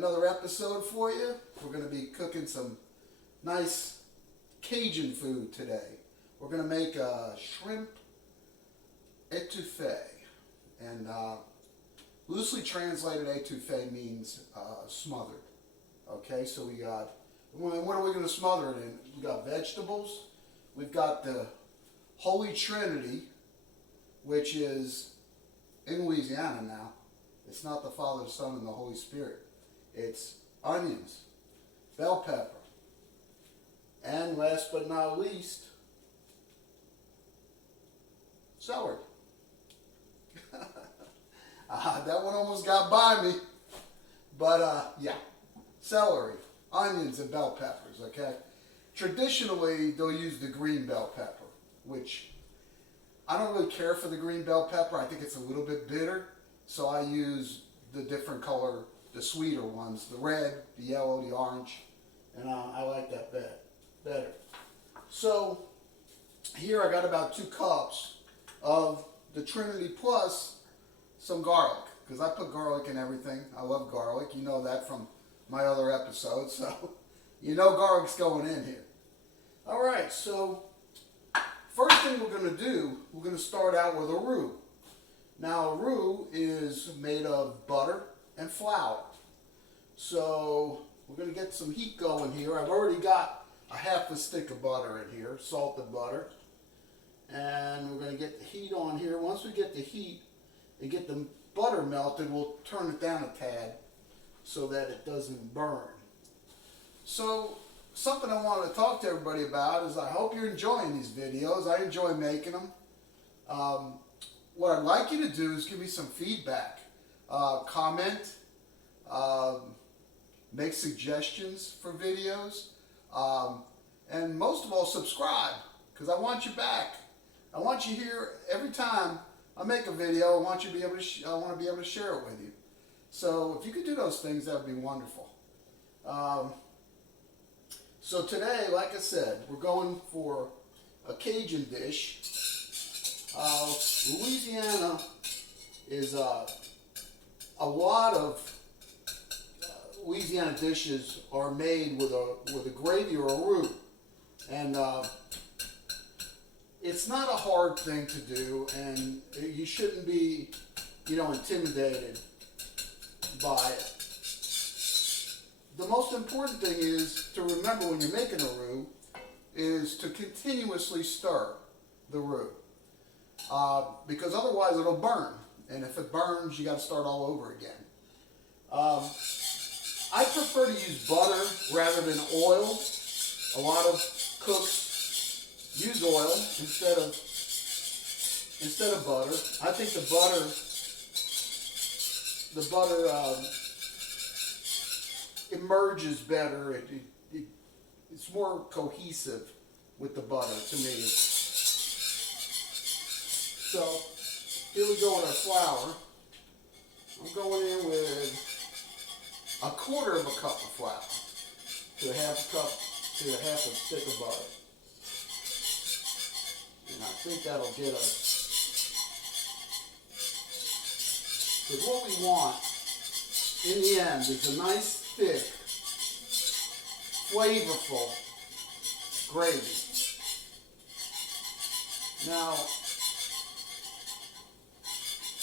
another episode for you. We're going to be cooking some nice Cajun food today. We're going to make a shrimp etouffee. And loosely translated, etouffee means smothered. Okay, so we got, what are we going to smother it in? We got vegetables. We've got the Holy Trinity, which is in Louisiana now. It's not the Father, the Son, and the Holy Spirit. It's onions, bell pepper, and last but not least, celery. That one almost got by me. But yeah, celery, onions, and bell peppers, okay? Traditionally, they'll use the green bell pepper, which I don't really care for the green bell pepper. I think it's a little bit bitter. So I use the different color, the sweeter ones, the red, the yellow, the orange, and I like that better. So here I got about 2 cups of the Trinity plus some garlic, because I put garlic in everything. I love garlic. You know that from my other episodes, so you know garlic's going in here. All right, so first thing we're going to do, we're going to start out with a roux. Now, a roux is made of butter and flour. So we're going to get some heat going here. I've already got a half a stick of butter in here, salted butter. And we're going to get the heat on here. Once we get the heat and get the butter melted, we'll turn it down a tad so that it doesn't burn. So something I want to talk to everybody about is I hope you're enjoying these videos. I enjoy making them. What I'd like you to do is give me some feedback. Comment, make suggestions for videos, and most of all, subscribe, because I want you back. I want you here every time I make a video. I want you to be able to. I want to be able to share it with you. So if you could do those things, that would be wonderful. So today, like I said, we're going for a Cajun dish. Louisiana is a lot of Louisiana dishes are made with a gravy or a roux, and it's not a hard thing to do, and you shouldn't be, intimidated by it. The most important thing is to remember when you're making a roux is to continuously stir the roux. Because otherwise it'll burn, and if it burns, you got to start all over again. I prefer to use butter rather than oil. A lot of cooks use oil instead of butter. I think the butter emerges better. It's more cohesive with the butter to me. So here we go with our flour. I'm going in with 1/4 cup of flour to a half a stick of butter. And I think that'll get us. Because what we want in the end is a nice, thick, flavorful gravy. Now,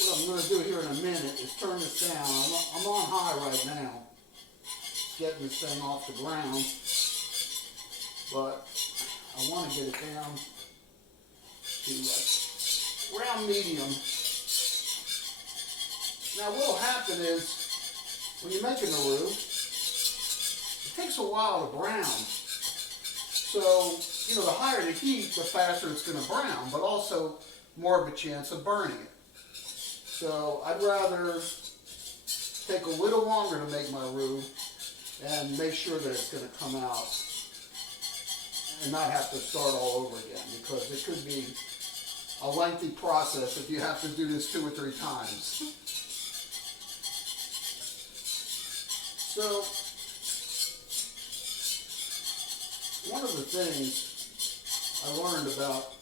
what I'm going to do here in a minute is turn this down. I'm on high right now, getting this thing off the ground, but I want to get it down to around medium. Now what will happen is, when you're making the roux, it takes a while to brown. So, the higher the heat, the faster it's going to brown, but also more of a chance of burning it. So I'd rather take a little longer to make my roux and make sure that it's going to come out and not have to start all over again, because it could be a lengthy process if you have to do this 2 or 3 times. So one of the things I learned about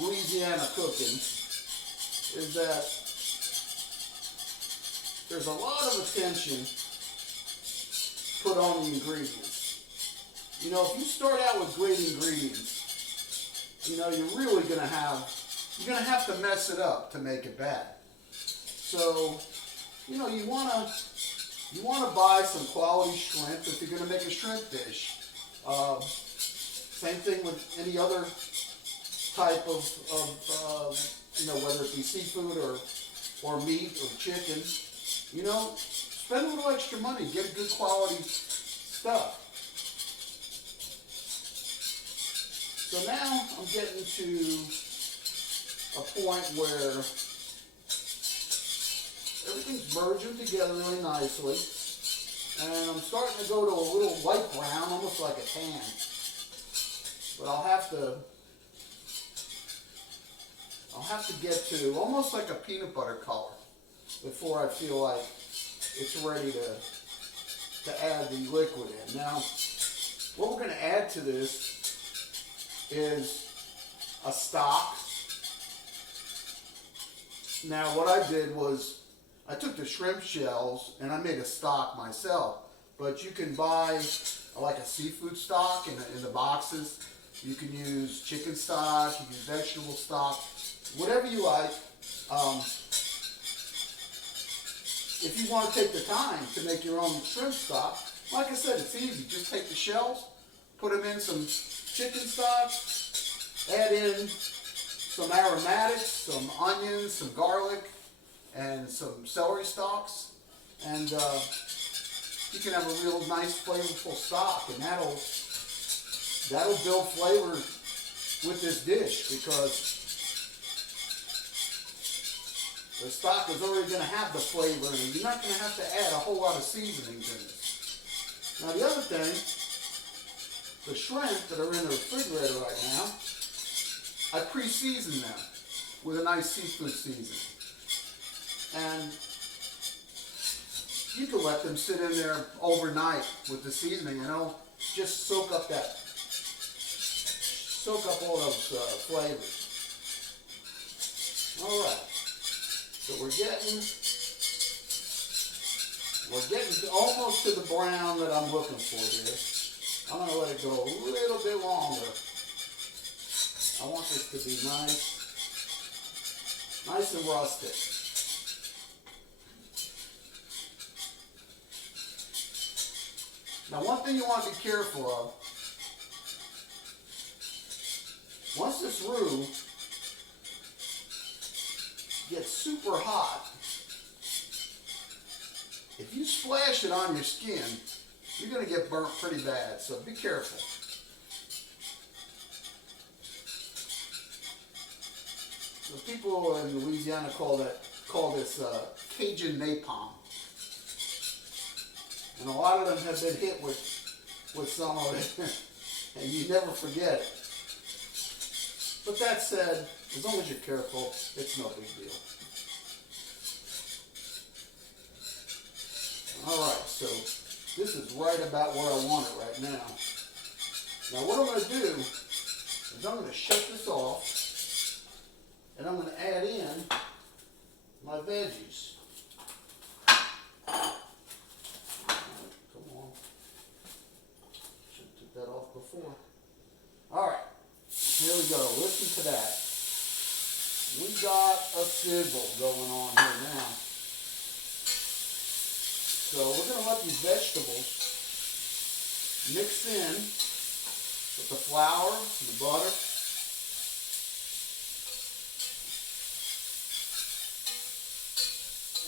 Louisiana cooking is that there's a lot of attention put on the ingredients. You know, if you start out with great ingredients, you know, you're gonna have to mess it up to make it bad. So, you know, you wanna buy some quality shrimp if you're gonna make a shrimp dish. Same thing with any other type of you know, whether it be seafood or meat or chicken. You know, spend a little extra money, get good quality stuff. So now I'm getting to a point where everything's merging together really nicely, and I'm starting to go to a little light brown, almost like a tan. But I'll have to get to almost like a peanut butter color before I feel like it's ready to add the liquid in. Now, what we're going to add to this is a stock. Now, what I did was I took the shrimp shells and I made a stock myself. But you can buy like a seafood stock in the boxes. You can use chicken stock, you can use vegetable stock, whatever you like. If you want to take the time to make your own shrimp stock, like I said, it's easy. Just take the shells, put them in some chicken stock, add in some aromatics, some onions, some garlic, and some celery stalks, and you can have a real nice flavorful stock, and that'll build flavor with this dish, because the stock is already going to have the flavor, and you're not going to have to add a whole lot of seasonings in this. Now the other thing, the shrimp that are in the refrigerator right now, I pre-seasoned them with a nice seafood seasoning. And you can let them sit in there overnight with the seasoning, and it'll just soak up all those flavors. All right, so we're getting almost to the brown that I'm looking for here. I'm going to let it go a little bit longer. I want this to be nice and rustic. Now, one thing you want to be careful of, once this roux gets super hot, if you splash it on your skin, you're going to get burnt pretty bad, so be careful. The people in Louisiana call this Cajun napalm. And a lot of them have been hit with some of it, and you never forget it. But that said, as long as you're careful, it's no big deal. Alright, so this is right about where I want it right now. Now what I'm going to do is I'm going to shut this off, and I'm going to add in my veggies. That off before. Alright, here we go. Listen to that. We got a sizzle going on here now. So we're going to let these vegetables mix in with the flour and the butter.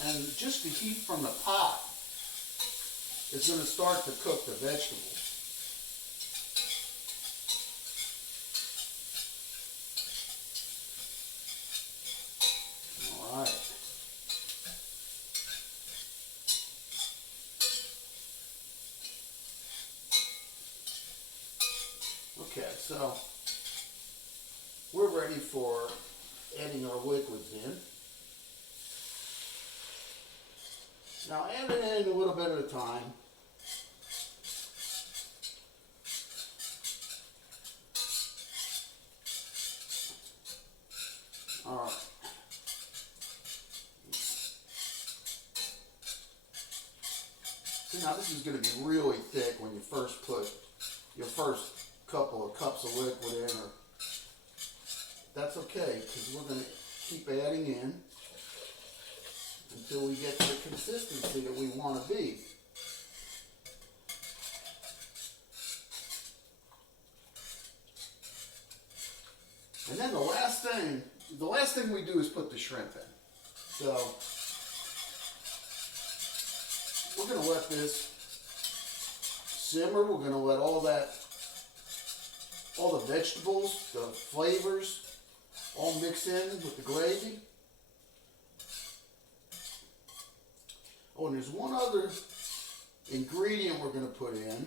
And just the heat from the pot is going to start to cook the vegetables. Okay, so we're ready for adding our liquids in. Now add it in a little bit at a time. All right. Now this is going to be really thick when you first put your first couple of cups of liquid in, or that's okay, because we're going to keep adding in until we get to the consistency that we want to be. And then the last thing we do is put the shrimp in. So we're going to let this simmer. We're going to let all the vegetables, the flavors, all mix in with the gravy. Oh, and there's one other ingredient we're going to put in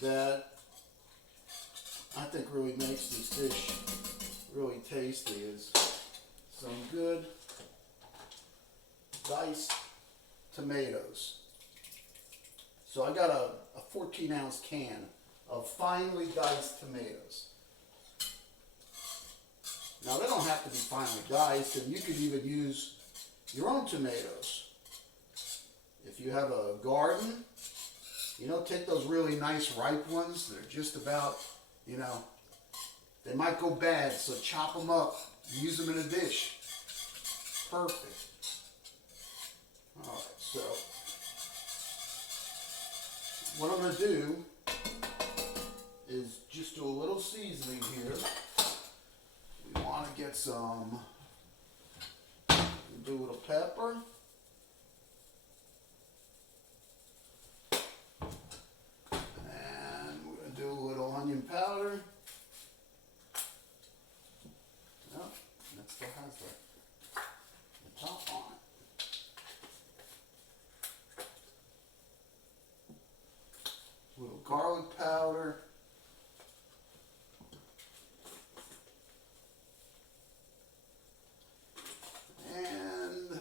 that I think really makes this dish really tasty, is some good diced tomatoes. So I got a 14-ounce can of finely diced tomatoes. Now they don't have to be finely diced, and you could even use your own tomatoes. If you have a garden, you know, take those really nice ripe ones. They're just about, you know, they might go bad, so chop them up, use them in a dish. Perfect. All right, so what I'm going to do is just do a little seasoning here. We want to get some, do a little pepper. And we're going to do a little onion powder. Oh, that still has the top on it. A little garlic powder. And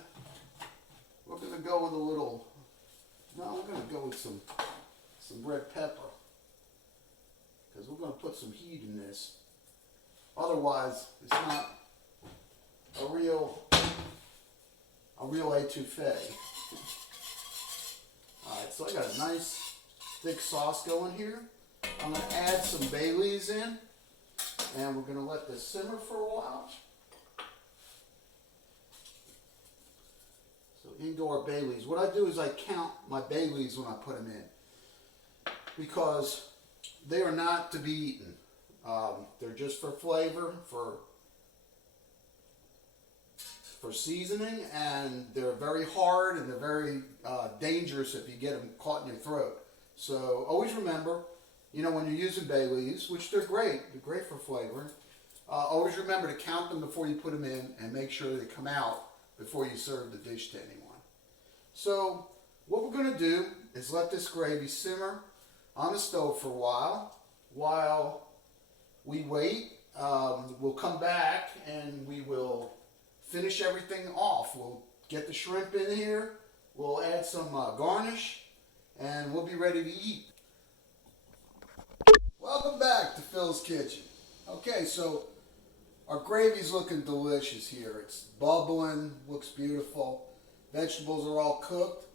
we're going to go with a little, no, we're going to go with some red pepper, because we're going to put some heat in this. Otherwise, it's not a real etouffee. Alright, so I got a nice thick sauce going here. I'm going to add some bay leaves in, and we're going to let this simmer for a while. So into our bay leaves. What I do is I count my bay leaves when I put them in, because they are not to be eaten. They're just for flavor, for seasoning, and they're very hard, and they're very dangerous if you get them caught in your throat. So always remember, you know, when you're using bay leaves, which they're great for flavoring, always remember to count them before you put them in, and make sure they come out before you serve the dish to anyone. So what we're going to do is let this gravy simmer on the stove for a while we wait. We'll come back and we will finish everything off. We'll get the shrimp in here, we'll add some garnish, and we'll be ready to eat. Welcome back to Phil's Kitchen. Okay, so our gravy's looking delicious here. It's bubbling, looks beautiful. Vegetables are all cooked,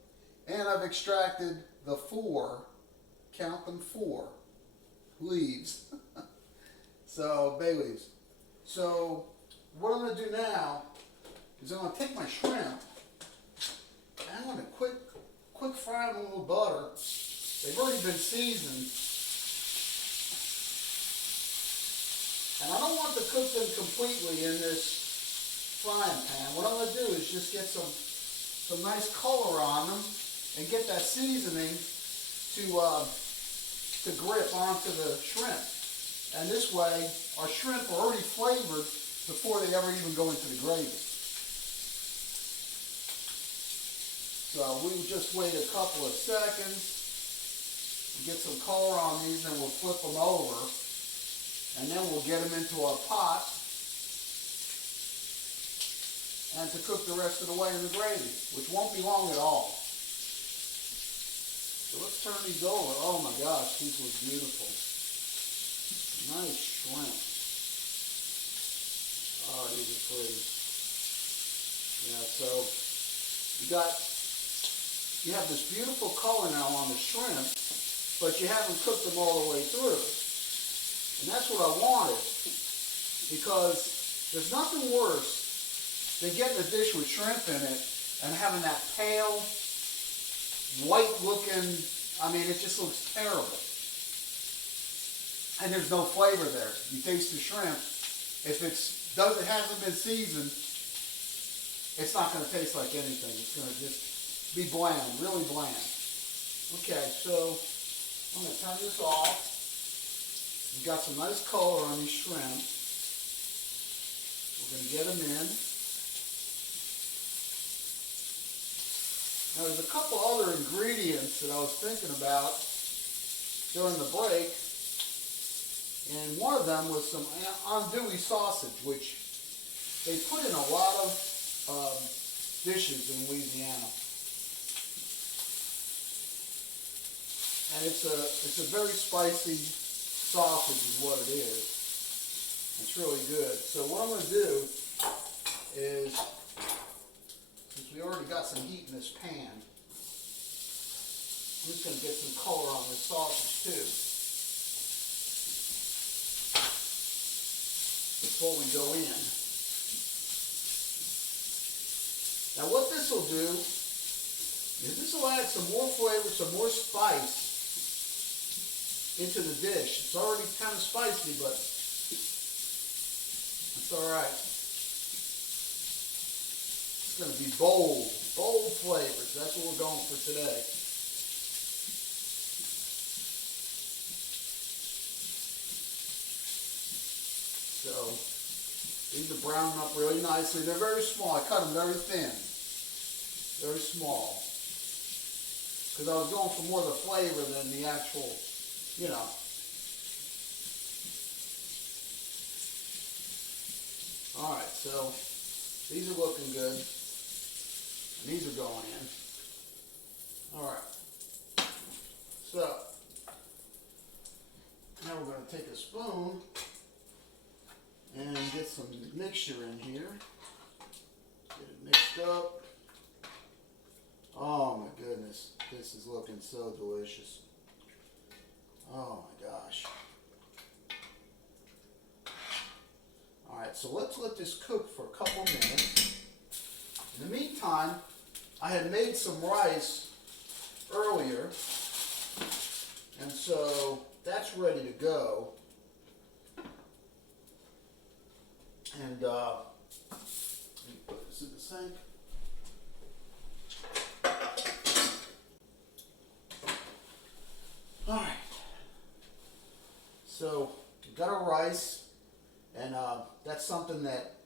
and I've extracted the 4, count them 4, leaves. So, bay leaves. So, what I'm going to do now is I'm going to take my shrimp, and I'm going to quick fry them in a little butter. They've already been seasoned. And I don't want to cook them completely in this frying pan. What I'm going to do is just get some nice color on them and get that seasoning to grip onto the shrimp. And this way, our shrimp are already flavored before they ever even go into the gravy. So we will just wait a couple of seconds, get some color on these, and we'll flip them over. And then we'll get them into our pot and to cook the rest of the way in the gravy, which won't be long at all. So let's turn these over. Oh my gosh, these look beautiful. Nice shrimp. Oh, these are pretty. Yeah, so You have this beautiful color now on the shrimp, but you haven't cooked them all the way through. And that's what I wanted, because there's nothing worse than getting a dish with shrimp in it and having that pale, white looking, I mean, it just looks terrible. And there's no flavor there. You taste the shrimp, if it hasn't been seasoned, it's not going to taste like anything. It's going to just be bland, really bland. Okay, so I'm going to turn this off. We've got some nice color on these shrimp. We're going to get them in. Now there's a couple other ingredients that I was thinking about during the break. And one of them was some andouille sausage, which they put in a lot of dishes in Louisiana. And it's a very spicy sausage is what it is. It's really good. So what I'm going to do is, since we already got some heat in this pan, I'm just going to get some color on this sausage too, before we go in. Now what this will do is this will add some more flavor, some more spice into the dish. It's already kind of spicy, but it's alright. It's going to be bold flavors. That's what we're going for today. So, these are browning up really nicely. They're very small. I cut them very thin. Very small. Because I was going for more of the flavor than the actual, you know. Alright, so these are looking good. And these are going in. Alright. So, now we're going to take a spoon and get some mixture in here. Get it mixed up. Oh my goodness, this is looking so delicious. Oh my gosh. Alright, so let's let this cook for a couple minutes. In the meantime, I had made some rice earlier, and so that's ready to go. And let me put this in the sink. All right. So we got our rice, and that's something that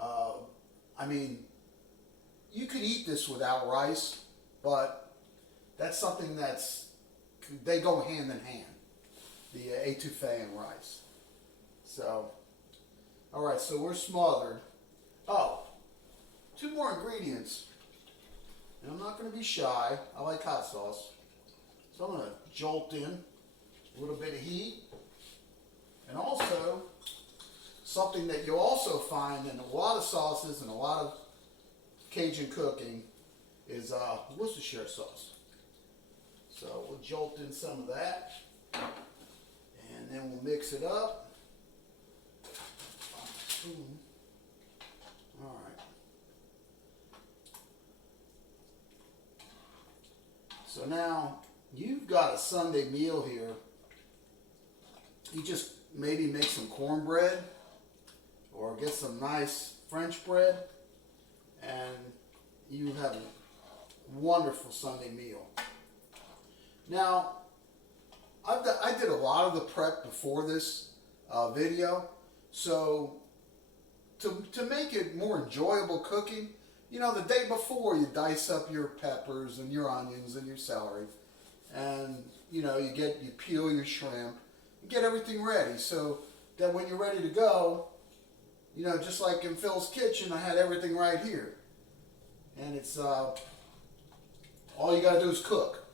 I mean, you could eat this without rice, but that's something they go hand in hand. The etouffee and rice. So. Alright, so we're smothered. Oh, 2 more ingredients. And I'm not going to be shy. I like hot sauce. So I'm going to jolt in a little bit of heat. And also, something that you'll also find in a lot of sauces and a lot of Cajun cooking is Worcestershire sauce. So we'll jolt in some of that. And then we'll mix it up. All right. So now you've got a Sunday meal here. You just maybe make some cornbread or get some nice French bread, and you have a wonderful Sunday meal. Now, I did a lot of the prep before this video, so to make it more enjoyable cooking, you know, the day before you dice up your peppers and your onions and your celery, and you know, you peel your shrimp, you get everything ready so that when you're ready to go, you know, just like in Phil's kitchen, I had everything right here, and it's all you got to do is cook.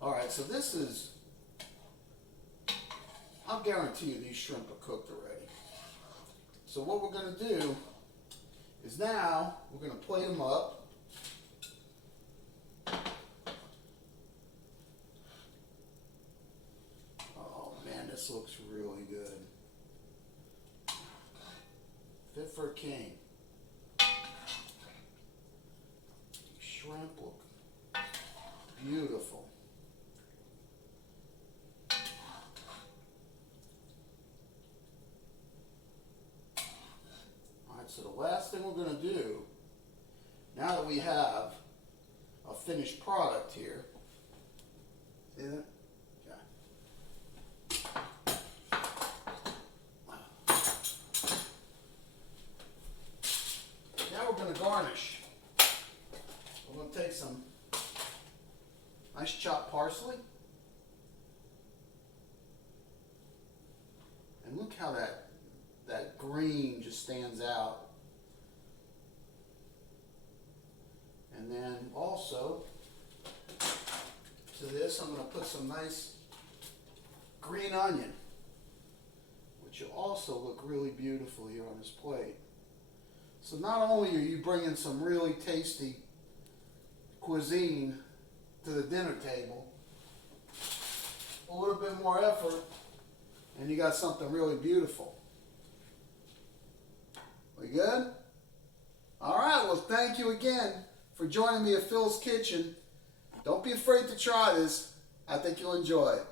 All right, so this is, I'll guarantee you these shrimp are cooked already. So what we're going to do is now we're going to plate them up. Oh man, this looks really good. Fit for a king. Shrimp look beautiful. Alright, so the last thing we're going to do, now that we have a finished product here, see that? Now we're going to garnish. We're going to take some nice chopped parsley. And look how that green just stands out. And then also to this I'm going to put some nice green onion, which will also look really beautiful here on this plate. So not only are you bringing some really tasty cuisine to the dinner table, a little bit more effort, and you got something really beautiful. We good? All right, well, thank you again for joining me at Phil's Kitchen. Don't be afraid to try this. I think you'll enjoy it.